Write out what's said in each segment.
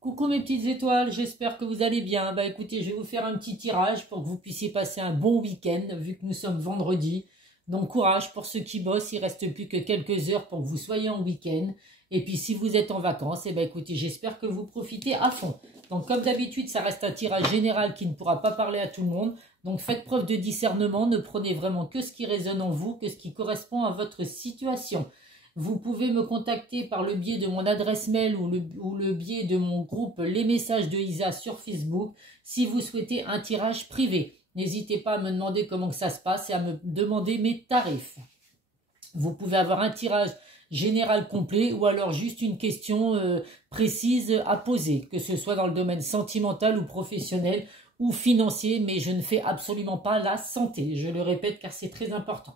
Coucou mes petites étoiles, j'espère que vous allez bien. Bah écoutez, je vais vous faire un petit tirage pour que vous puissiez passer un bon week-end, vu que nous sommes vendredi. Donc courage pour ceux qui bossent, il reste plus que quelques heures pour que vous soyez en week-end. Et puis si vous êtes en vacances, et bah écoutez, j'espère que vous profitez à fond. Donc comme d'habitude, ça reste un tirage général qui ne pourra pas parler à tout le monde. Donc faites preuve de discernement, ne prenez vraiment que ce qui résonne en vous, que ce qui correspond à votre situation. Vous pouvez me contacter par le biais de mon adresse mail ou le biais de mon groupe Les Messages de Isa sur Facebook si vous souhaitez un tirage privé. N'hésitez pas à me demander comment que ça se passe et à me demander mes tarifs. Vous pouvez avoir un tirage général complet ou alors juste une question précise à poser, que ce soit dans le domaine sentimental ou professionnel ou financier, mais je ne fais absolument pas la santé. Je le répète car c'est très important.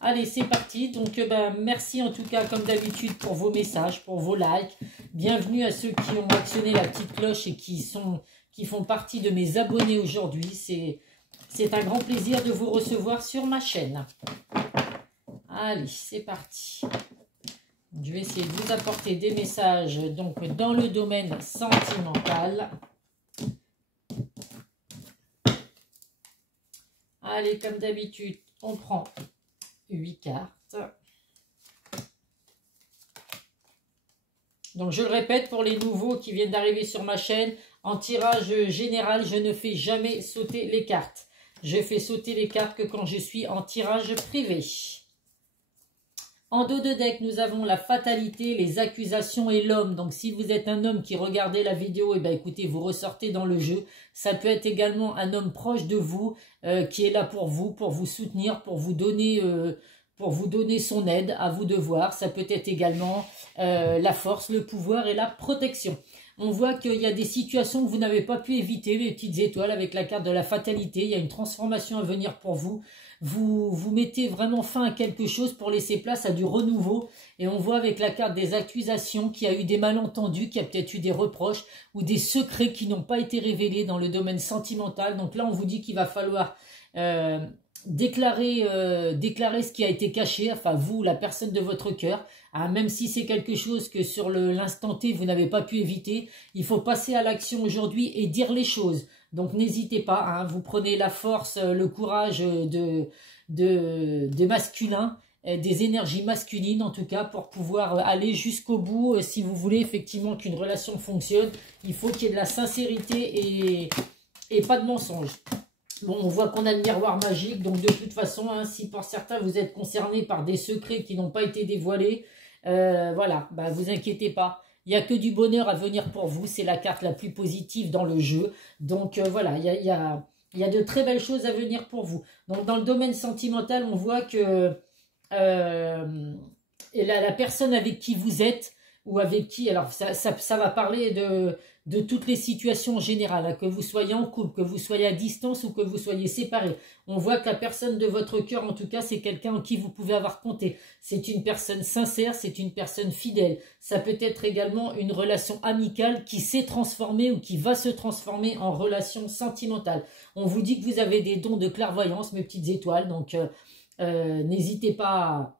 Allez, c'est parti. Donc, merci en tout cas, comme d'habitude, pour vos messages, pour vos likes. Bienvenue à ceux qui ont actionné la petite cloche et qui font partie de mes abonnés aujourd'hui. C'est un grand plaisir de vous recevoir sur ma chaîne. Allez, c'est parti. Je vais essayer de vous apporter des messages donc dans le domaine sentimental. Allez, comme d'habitude, on prend 8 cartes. Donc, je le répète pour les nouveaux qui viennent d'arriver sur ma chaîne, en tirage général, je ne fais jamais sauter les cartes. Je fais sauter les cartes que quand je suis en tirage privé. En dos de deck, nous avons la fatalité, les accusations et l'homme. Donc, si vous êtes un homme qui regardez la vidéo, et écoutez, vous ressortez dans le jeu. Ça peut être également un homme proche de vous qui est là pour vous soutenir, pour vous donner son aide, à vous de voir. Ça peut être également la force, le pouvoir et la protection. On voit qu'il y a des situations que vous n'avez pas pu éviter, les petites étoiles, avec la carte de la fatalité. Il y a une transformation à venir pour vous. Vous mettez vraiment fin à quelque chose pour laisser place à du renouveau. Et on voit avec la carte des accusations qu'il y a eu des malentendus, qu'il y a peut-être eu des reproches ou des secrets qui n'ont pas été révélés dans le domaine sentimental. Donc là, on vous dit qu'il va falloir déclarer ce qui a été caché, enfin vous, la personne de votre cœur. Même si c'est quelque chose que sur l'instant T, vous n'avez pas pu éviter, il faut passer à l'action aujourd'hui et dire les choses. Donc n'hésitez pas, vous prenez la force, le courage de masculin, des énergies masculines en tout cas, pour pouvoir aller jusqu'au bout. Si vous voulez effectivement qu'une relation fonctionne, il faut qu'il y ait de la sincérité et pas de mensonge. Bon, on voit qu'on a le miroir magique, donc de toute façon, si pour certains vous êtes concernés par des secrets qui n'ont pas été dévoilés, voilà, vous inquiétez pas. Il n'y a que du bonheur à venir pour vous, c'est la carte la plus positive dans le jeu. Donc voilà, il y a de très belles choses à venir pour vous. Donc dans le domaine sentimental, on voit que la personne avec qui vous êtes, ou avec qui, alors ça va parler de toutes les situations générales, que vous soyez en couple, que vous soyez à distance ou que vous soyez séparés. On voit que la personne de votre cœur, en tout cas, c'est quelqu'un en qui vous pouvez avoir compté. C'est une personne sincère, c'est une personne fidèle. Ça peut être également une relation amicale qui s'est transformée ou qui va se transformer en relation sentimentale. On vous dit que vous avez des dons de clairvoyance, mes petites étoiles, donc n'hésitez pas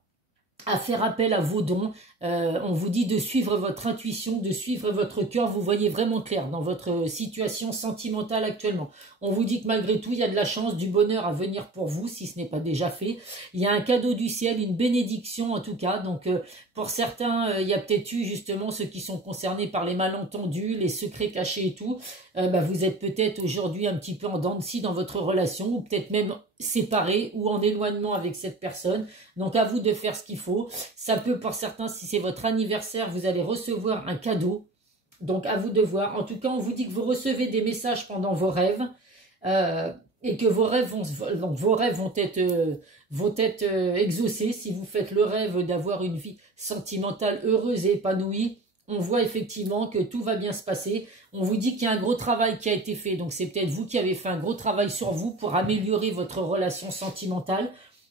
à faire appel à vos dons. On vous dit de suivre votre intuition, de suivre votre cœur. Vous voyez vraiment clair dans votre situation sentimentale actuellement. On vous dit que malgré tout, il y a de la chance, du bonheur à venir pour vous, si ce n'est pas déjà fait. Il y a un cadeau du ciel, une bénédiction en tout cas. Donc pour certains, il y a peut-être eu justement ceux qui sont concernés par les malentendus, les secrets cachés et tout. Vous êtes peut-être aujourd'hui un petit peu en dents de scie dans votre relation, ou peut-être même séparés ou en éloignement avec cette personne. Donc à vous de faire ce qu'il faut. Ça peut pour certains, si c'est votre anniversaire, vous allez recevoir un cadeau. Donc à vous de voir. En tout cas, on vous dit que vous recevez des messages pendant vos rêves et que vos rêves vont être exaucés. Si vous faites le rêve d'avoir une vie sentimentale heureuse et épanouie, on voit effectivement que tout va bien se passer. On vous dit qu'il y a un gros travail qui a été fait. Donc c'est peut-être vous qui avez fait un gros travail sur vous pour améliorer votre relation sentimentale.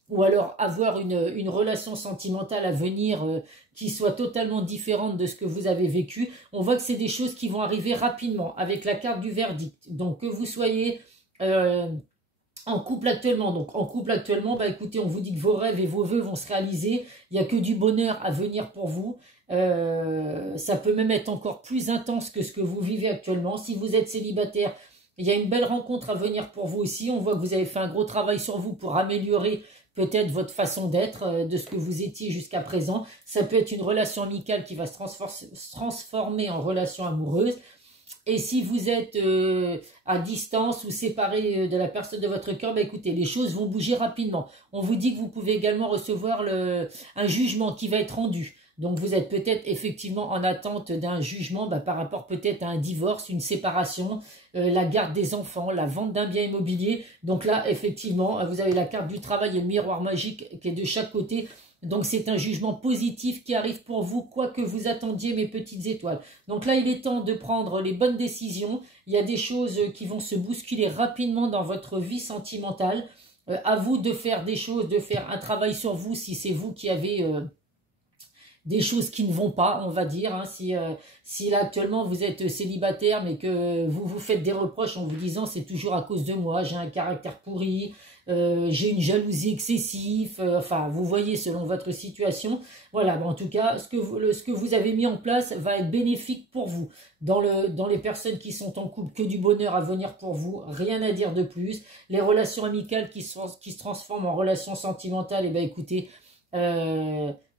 Ou alors avoir une relation sentimentale à venir qui soit totalement différente de ce que vous avez vécu. On voit que c'est des choses qui vont arriver rapidement avec la carte du verdict. Donc que vous soyez en couple actuellement. Donc en couple actuellement, écoutez, on vous dit que vos rêves et vos vœux vont se réaliser. Il n'y a que du bonheur à venir pour vous. Ça peut même être encore plus intense que ce que vous vivez actuellement. Si vous êtes célibataire, il y a une belle rencontre à venir pour vous aussi. On voit que vous avez fait un gros travail sur vous pour améliorer peut-être votre façon d'être, de ce que vous étiez jusqu'à présent. Ça peut être une relation amicale qui va se transformer en relation amoureuse. Et si vous êtes à distance ou séparé de la personne de votre cœur, bah écoutez, les choses vont bouger rapidement. On vous dit que vous pouvez également recevoir un jugement qui va être rendu. Donc vous êtes peut-être effectivement en attente d'un jugement par rapport peut-être à un divorce, une séparation, la garde des enfants, la vente d'un bien immobilier. Donc là, effectivement, vous avez la carte du travail et le miroir magique qui est de chaque côté. Donc c'est un jugement positif qui arrive pour vous, quoi que vous attendiez, mes petites étoiles. Donc là, il est temps de prendre les bonnes décisions. Il y a des choses qui vont se bousculer rapidement dans votre vie sentimentale. À vous de faire des choses, de faire un travail sur vous si c'est vous qui avez des choses qui ne vont pas, on va dire. Hein. Si là actuellement vous êtes célibataire mais que vous vous faites des reproches en vous disant c'est toujours à cause de moi, j'ai un caractère pourri, j'ai une jalousie excessive, enfin vous voyez selon votre situation. Voilà, en tout cas ce que vous avez mis en place va être bénéfique pour vous. Dans les personnes qui sont en couple, que du bonheur à venir pour vous, rien à dire de plus. Les relations amicales qui se transforment en relations sentimentales, et écoutez,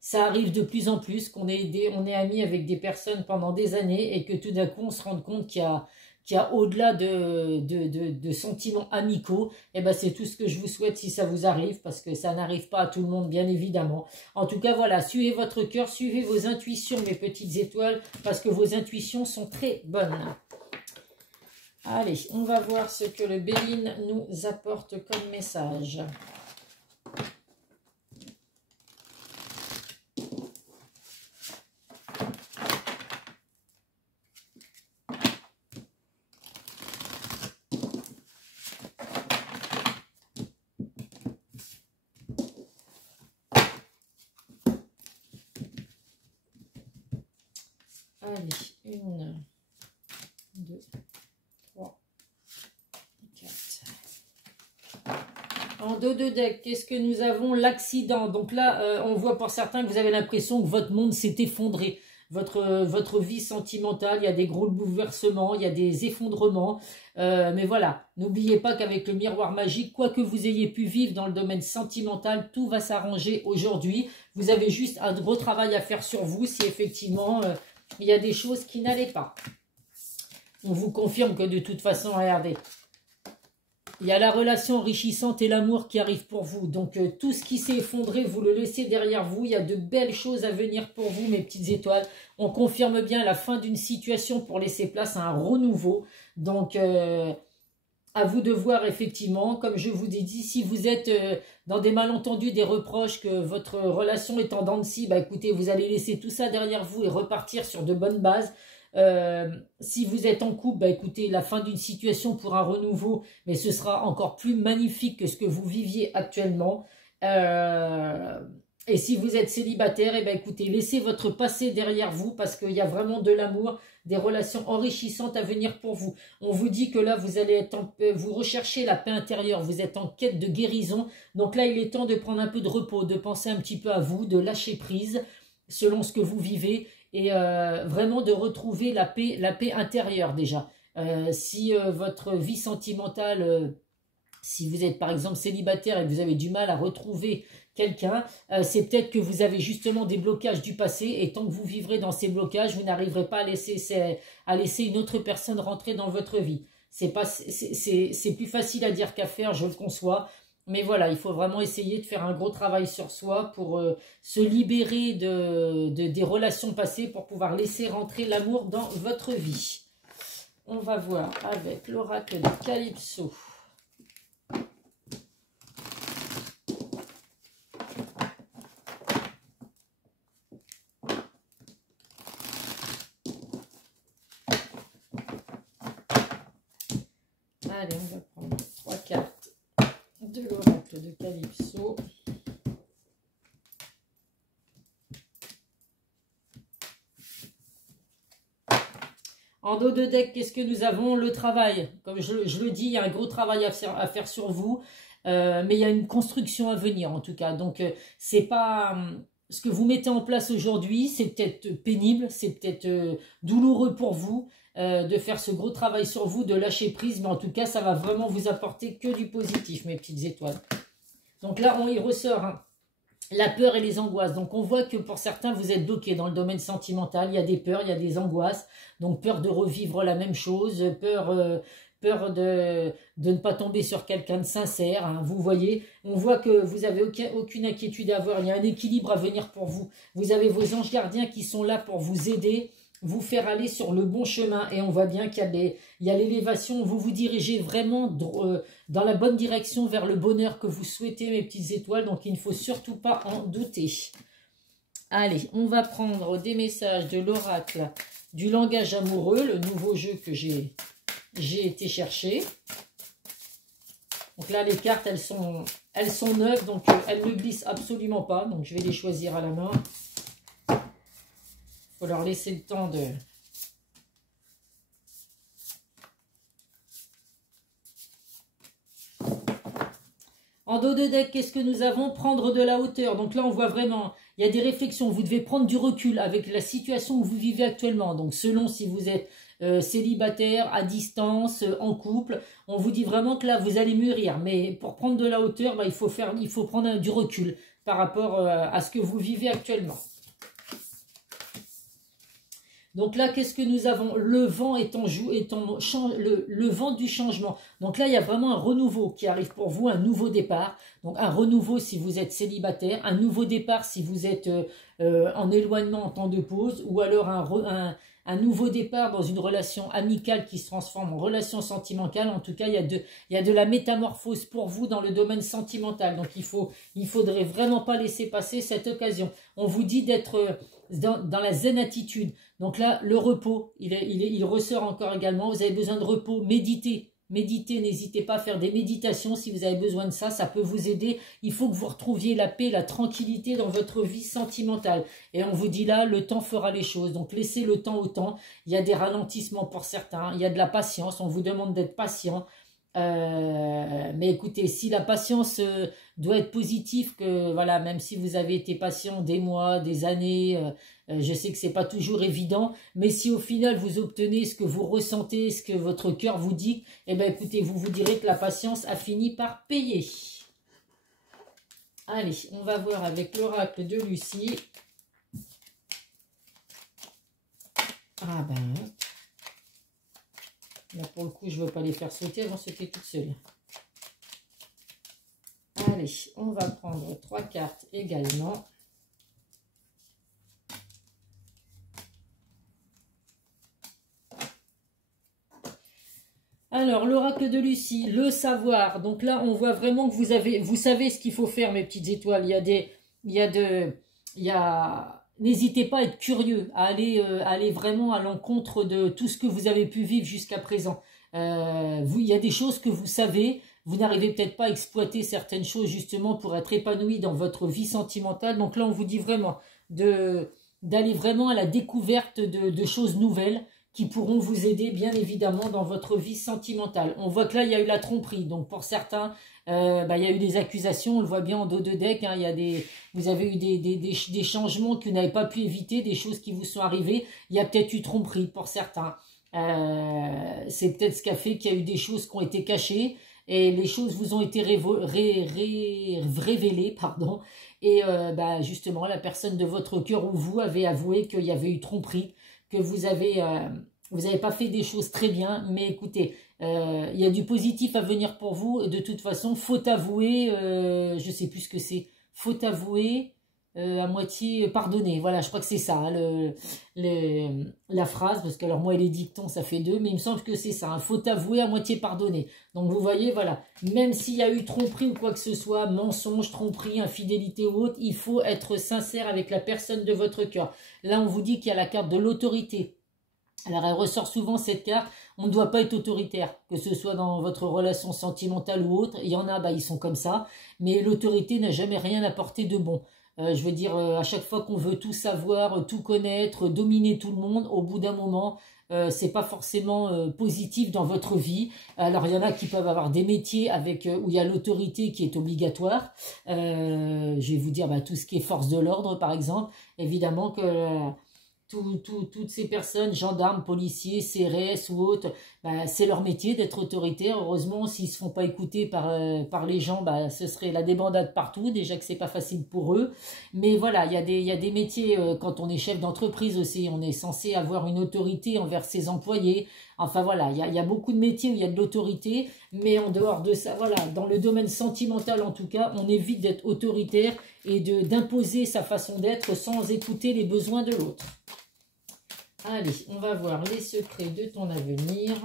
ça arrive de plus en plus qu'on on est amis avec des personnes pendant des années et que tout d'un coup on se rende compte qu'il y a au-delà de sentiments amicaux. Et c'est tout ce que je vous souhaite si ça vous arrive, parce que ça n'arrive pas à tout le monde bien évidemment. En tout cas voilà, suivez votre cœur, suivez vos intuitions mes petites étoiles, parce que vos intuitions sont très bonnes. Allez, on va voir ce que le Béline nous apporte comme message. Allez, 1, 2, 3, 4. En dos de deck, qu'est-ce que nous avons? L'accident. Donc là, on voit pour certains que vous avez l'impression que votre monde s'est effondré. Votre vie sentimentale, il y a des gros bouleversements, il y a des effondrements. Mais voilà, n'oubliez pas qu'avec le miroir magique, quoi que vous ayez pu vivre dans le domaine sentimental, tout va s'arranger aujourd'hui. Vous avez juste un gros travail à faire sur vous si effectivement il y a des choses qui n'allaient pas. On vous confirme que de toute façon, regardez, il y a la relation enrichissante et l'amour qui arrive pour vous. Donc tout ce qui s'est effondré, vous le laissez derrière vous. Il y a de belles choses à venir pour vous, mes petites étoiles. On confirme bien la fin d'une situation pour laisser place à un renouveau. Donc à vous de voir effectivement, comme je vous ai dit, si vous êtes dans des malentendus, des reproches, que votre relation est en dents de scie, écoutez, vous allez laisser tout ça derrière vous et repartir sur de bonnes bases. Si vous êtes en couple, écoutez, la fin d'une situation pour un renouveau, mais ce sera encore plus magnifique que ce que vous viviez actuellement. Et si vous êtes célibataire, écoutez, laissez votre passé derrière vous, parce qu'il y a vraiment de l'amour, des relations enrichissantes à venir pour vous. On vous dit que là, vous allez vous recherchez la paix intérieure, vous êtes en quête de guérison. Donc là, il est temps de prendre un peu de repos, de penser un petit peu à vous, de lâcher prise selon ce que vous vivez, et vraiment de retrouver la paix intérieure déjà. Si votre vie sentimentale, si vous êtes par exemple célibataire et que vous avez du mal à retrouver quelqu'un, c'est peut-être que vous avez justement des blocages du passé, et tant que vous vivrez dans ces blocages, vous n'arriverez pas à laisser une autre personne rentrer dans votre vie. C'est plus facile à dire qu'à faire, je le conçois. Mais voilà, il faut vraiment essayer de faire un gros travail sur soi pour se libérer des relations passées, pour pouvoir laisser rentrer l'amour dans votre vie. On va voir avec l'oracle de Calypso. Allez, on va prendre 3 cartes de l'oracle de Calypso. En dos de deck, qu'est-ce que nous avons? Le travail. Comme je le dis, il y a un gros travail à faire sur vous, mais il y a une construction à venir en tout cas. Donc, c'est pas ce que vous mettez en place aujourd'hui, c'est peut-être pénible, c'est peut-être douloureux pour vous de faire ce gros travail sur vous, de lâcher prise, mais en tout cas, ça va vraiment vous apporter que du positif, mes petites étoiles. Donc là, on y ressort hein, la peur et les angoisses. Donc on voit que pour certains, vous êtes bloqués dans le domaine sentimental. Il y a des peurs, il y a des angoisses. Donc peur de revivre la même chose, peur de ne pas tomber sur quelqu'un de sincère. Hein. Vous voyez, on voit que vous n'avez aucune inquiétude à avoir. Il y a un équilibre à venir pour vous. Vous avez vos anges gardiens qui sont là pour vous aider, vous faire aller sur le bon chemin. Et on voit bien qu'il y a l'élévation. Vous vous dirigez vraiment dans la bonne direction vers le bonheur que vous souhaitez, mes petites étoiles. Donc, il ne faut surtout pas en douter. Allez, on va prendre des messages de l'oracle du langage amoureux, le nouveau jeu que j'ai été chercher. Donc là, les cartes, elles sont neuves, donc elles ne glissent absolument pas. Donc, je vais les choisir à la main. Il faut leur laisser le temps de... En dos de deck, qu'est-ce que nous avons? Prendre de la hauteur. Donc là, on voit vraiment, il y a des réflexions. Vous devez prendre du recul avec la situation où vous vivez actuellement. Donc selon si vous êtes célibataire, à distance, en couple, on vous dit vraiment que là, vous allez mûrir. Mais pour prendre de la hauteur, bah, il faut prendre du recul par rapport à ce que vous vivez actuellement. Donc là, qu'est-ce que nous avons? Le vent le vent du changement. Donc là, il y a vraiment un renouveau qui arrive pour vous, un nouveau départ. Donc un renouveau si vous êtes célibataire, un nouveau départ si vous êtes en éloignement, en temps de pause, ou alors un nouveau départ dans une relation amicale qui se transforme en relation sentimentale. En tout cas, il y a de la métamorphose pour vous dans le domaine sentimental. Donc il faudrait vraiment pas laisser passer cette occasion. On vous dit d'être dans la zen attitude. Donc là, le repos, il ressort encore également. Vous avez besoin de repos, méditez. Méditez, n'hésitez pas à faire des méditations si vous avez besoin de ça, ça peut vous aider. Il faut que vous retrouviez la paix, la tranquillité dans votre vie sentimentale. Et on vous dit là, le temps fera les choses. Donc laissez le temps au temps. Il y a des ralentissements pour certains, il y a de la patience, on vous demande d'être patient. Mais écoutez, si la patience doit être positive, que voilà, même si vous avez été patient des mois, des années, je sais que c'est pas toujours évident, mais si au final vous obtenez ce que vous ressentez, ce que votre cœur vous dit, eh bien écoutez, vous vous direz que la patience a fini par payer. Allez, on va voir avec l'oracle de Lucie. Ah ben... Là, pour le coup, je ne veux pas les faire sauter, elles vont sauter toutes seules. Allez, on va prendre 3 cartes également. Alors, l'oracle de Lucie, le savoir. Donc là, on voit vraiment que vous savez ce qu'il faut faire, mes petites étoiles. N'hésitez pas à être curieux, à aller vraiment à l'encontre de tout ce que vous avez pu vivre jusqu'à présent. Il y a des choses que vous savez, vous n'arrivez peut-être pas à exploiter certaines choses justement pour être épanoui dans votre vie sentimentale. Donc là, on vous dit vraiment d'aller vraiment à la découverte de choses nouvelles qui pourront vous aider bien évidemment dans votre vie sentimentale. On voit que là, il y a eu la tromperie. Donc pour certains, il y a eu des accusations, on le voit bien en dos de deck. Hein, vous avez eu des changements que vous n'avez pas pu éviter, des choses qui vous sont arrivées. Il y a peut-être eu tromperie pour certains. C'est peut-être ce qui a fait qu'il y a eu des choses qui ont été cachées et les choses vous ont été révélées. Pardon. Et justement, la personne de votre cœur ou vous avez avoué qu'il y avait eu tromperie, que vous n'avez pas fait des choses très bien, mais écoutez, il y a du positif à venir pour vous. De toute façon, faut avouer, je ne sais plus ce que c'est, faut avouer, à moitié pardonner. Voilà, je crois que c'est ça, hein, la phrase, parce que alors moi et les dictons, ça fait 2, mais il me semble que c'est ça, hein, faut avouer, à moitié pardonner. Donc vous voyez, voilà, même s'il y a eu tromperie ou quoi que ce soit, mensonge, tromperie, infidélité ou autre, il faut être sincère avec la personne de votre cœur. Là, on vous dit qu'il y a la carte de l'autorité. Alors, elle ressort souvent cette carte, on ne doit pas être autoritaire, que ce soit dans votre relation sentimentale ou autre. Il y en a, ils sont comme ça, mais l'autorité n'a jamais rien apporté de bon. Je veux dire, à chaque fois qu'on veut tout savoir, tout connaître, dominer tout le monde, au bout d'un moment, c'est pas forcément positif dans votre vie. Alors il y en a qui peuvent avoir des métiers avec où il y a l'autorité qui est obligatoire. Je vais vous dire tout ce qui est force de l'ordre par exemple. Évidemment que toutes ces personnes, gendarmes, policiers, CRS ou autres, c'est leur métier d'être autoritaire. Heureusement, s'ils ne se font pas écouter par les gens, ce serait la débandade partout. Déjà que c'est pas facile pour eux. Mais voilà, il y a des métiers, quand on est chef d'entreprise aussi, on est censé avoir une autorité envers ses employés. Enfin voilà, il y a beaucoup de métiers où il y a de l'autorité. Mais en dehors de ça, voilà, dans le domaine sentimental en tout cas, on évite d'être autoritaire et d'imposer sa façon d'être sans écouter les besoins de l'autre. Allez, on va voir les secrets de ton avenir.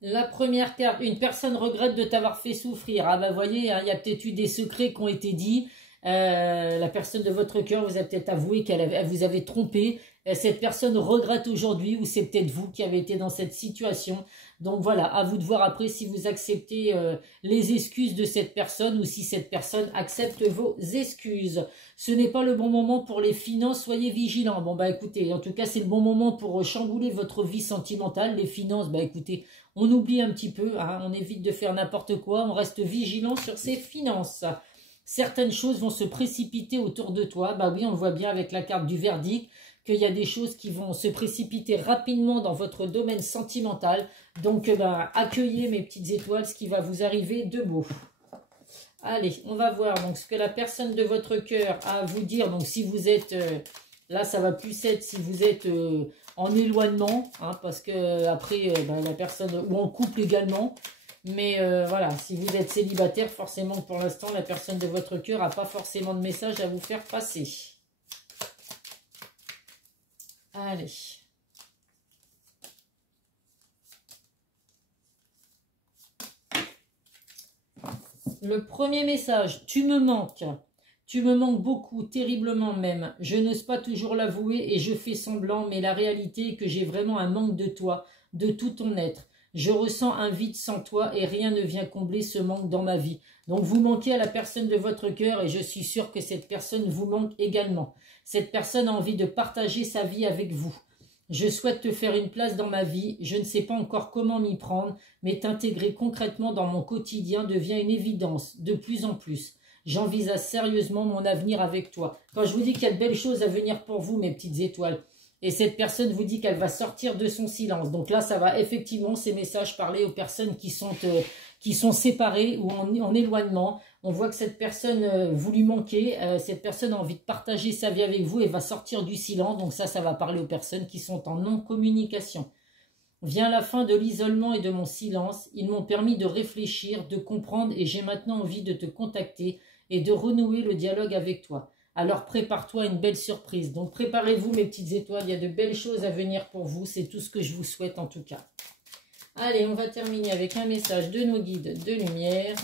La première carte, une personne regrette de t'avoir fait souffrir. Ah bah voyez, hein, il y a peut-être eu des secrets qui ont été dits. La personne de votre cœur vous a peut-être avoué qu'elle vous avait trompé. Cette personne regrette aujourd'hui, ou c'est peut-être vous qui avez été dans cette situation. Donc voilà, à vous de voir après si vous acceptez les excuses de cette personne ou si cette personne accepte vos excuses. Ce n'est pas le bon moment pour les finances, soyez vigilants. Bon écoutez, en tout cas c'est le bon moment pour chambouler votre vie sentimentale. Les finances, écoutez, on oublie un petit peu, hein, on évite de faire n'importe quoi, on reste vigilant sur ses finances. Certaines choses vont se précipiter autour de toi. Oui, on le voit bien avec la carte du verdict, qu'il y a des choses qui vont se précipiter rapidement dans votre domaine sentimental. Donc, accueillez mes petites étoiles, ce qui va vous arriver de beau. Allez, on va voir donc ce que la personne de votre cœur a à vous dire. Donc, si vous êtes, là, ça va plus être si vous êtes en éloignement, hein, parce que après, la personne, ou en couple également. Mais voilà, si vous êtes célibataire, forcément pour l'instant, la personne de votre cœur n'a pas forcément de message à vous faire passer. Allez. Le premier message, tu me manques. Tu me manques beaucoup, terriblement même. Je n'ose pas toujours l'avouer et je fais semblant, mais la réalité est que j'ai vraiment un manque de toi, de tout ton être. Je ressens un vide sans toi et rien ne vient combler ce manque dans ma vie. Donc vous manquez à la personne de votre cœur et je suis sûre que cette personne vous manque également. Cette personne a envie de partager sa vie avec vous. Je souhaite te faire une place dans ma vie. Je ne sais pas encore comment m'y prendre, mais t'intégrer concrètement dans mon quotidien devient une évidence, de plus en plus. J'envisage sérieusement mon avenir avec toi. Quand je vous dis qu'il y a de belles choses à venir pour vous, mes petites étoiles, et cette personne vous dit qu'elle va sortir de son silence. Donc là, ça va effectivement, ces messages, parler aux personnes qui sont séparées ou en éloignement. On voit que cette personne, vous lui manquez. Cette personne a envie de partager sa vie avec vous et va sortir du silence. Donc ça va parler aux personnes qui sont en non-communication. Vient la fin de l'isolement et de mon silence. Ils m'ont permis de réfléchir, de comprendre et j'ai maintenant envie de te contacter et de renouer le dialogue avec toi. Alors prépare-toi à une belle surprise. Donc préparez-vous mes petites étoiles, il y a de belles choses à venir pour vous. C'est tout ce que je vous souhaite en tout cas. Allez, on va terminer avec un message de nos guides de lumière.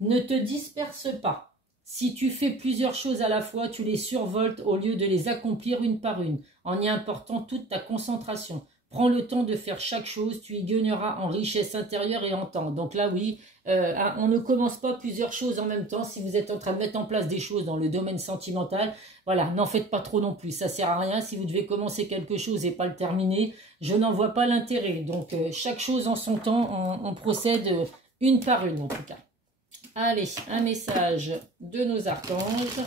Ne te disperse pas. Si tu fais plusieurs choses à la fois, tu les survoltes au lieu de les accomplir une par une, en y important toute ta concentration. Prends le temps de faire chaque chose, tu y gagneras en richesse intérieure et en temps. Donc là, oui, on ne commence pas plusieurs choses en même temps. Si vous êtes en train de mettre en place des choses dans le domaine sentimental, voilà, n'en faites pas trop non plus. Ça ne sert à rien. Si vous devez commencer quelque chose et pas le terminer, je n'en vois pas l'intérêt. Donc, chaque chose en son temps, on procède une par une en tout cas. Allez, un message de nos archanges.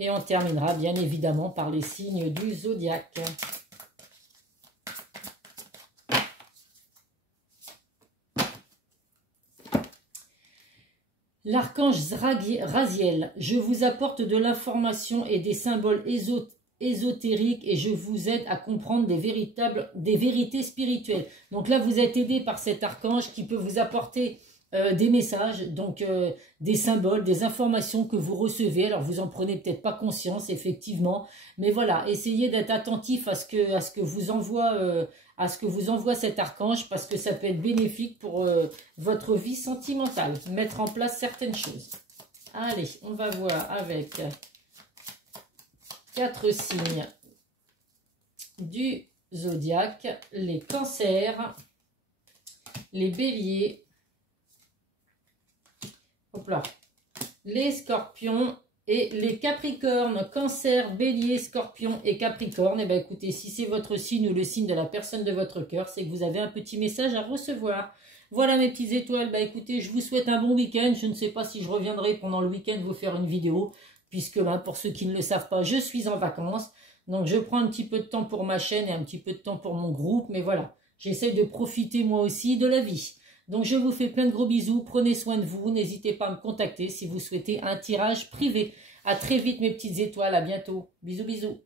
Et on terminera bien évidemment par les signes du zodiaque. L'archange Raziel, je vous apporte de l'information et des symboles ésotériques et je vous aide à comprendre des vérités spirituelles. Donc là, vous êtes aidé par cet archange qui peut vous apporter des messages, donc des symboles, des informations que vous recevez. Alors vous en prenez peut-être pas conscience, effectivement, mais voilà, essayez d'être attentif à ce que vous envoie cet archange, parce que ça peut être bénéfique pour votre vie sentimentale, mettre en place certaines choses. Allez, on va voir avec 4 signes du zodiaque, les cancers, les béliers, hop là, les scorpions et les capricornes. Cancer, bélier, scorpion et capricorne. Et bien écoutez, si c'est votre signe ou le signe de la personne de votre cœur, c'est que vous avez un petit message à recevoir. Voilà mes petites étoiles. Ben écoutez, je vous souhaite un bon week-end. Je ne sais pas si je reviendrai pendant le week-end vous faire une vidéo, puisque ben, pour ceux qui ne le savent pas, je suis en vacances. Donc je prends un petit peu de temps pour ma chaîne et un petit peu de temps pour mon groupe. Mais voilà, j'essaie de profiter moi aussi de la vie. Donc je vous fais plein de gros bisous, prenez soin de vous, n'hésitez pas à me contacter si vous souhaitez un tirage privé. À très vite mes petites étoiles, à bientôt, bisous bisous.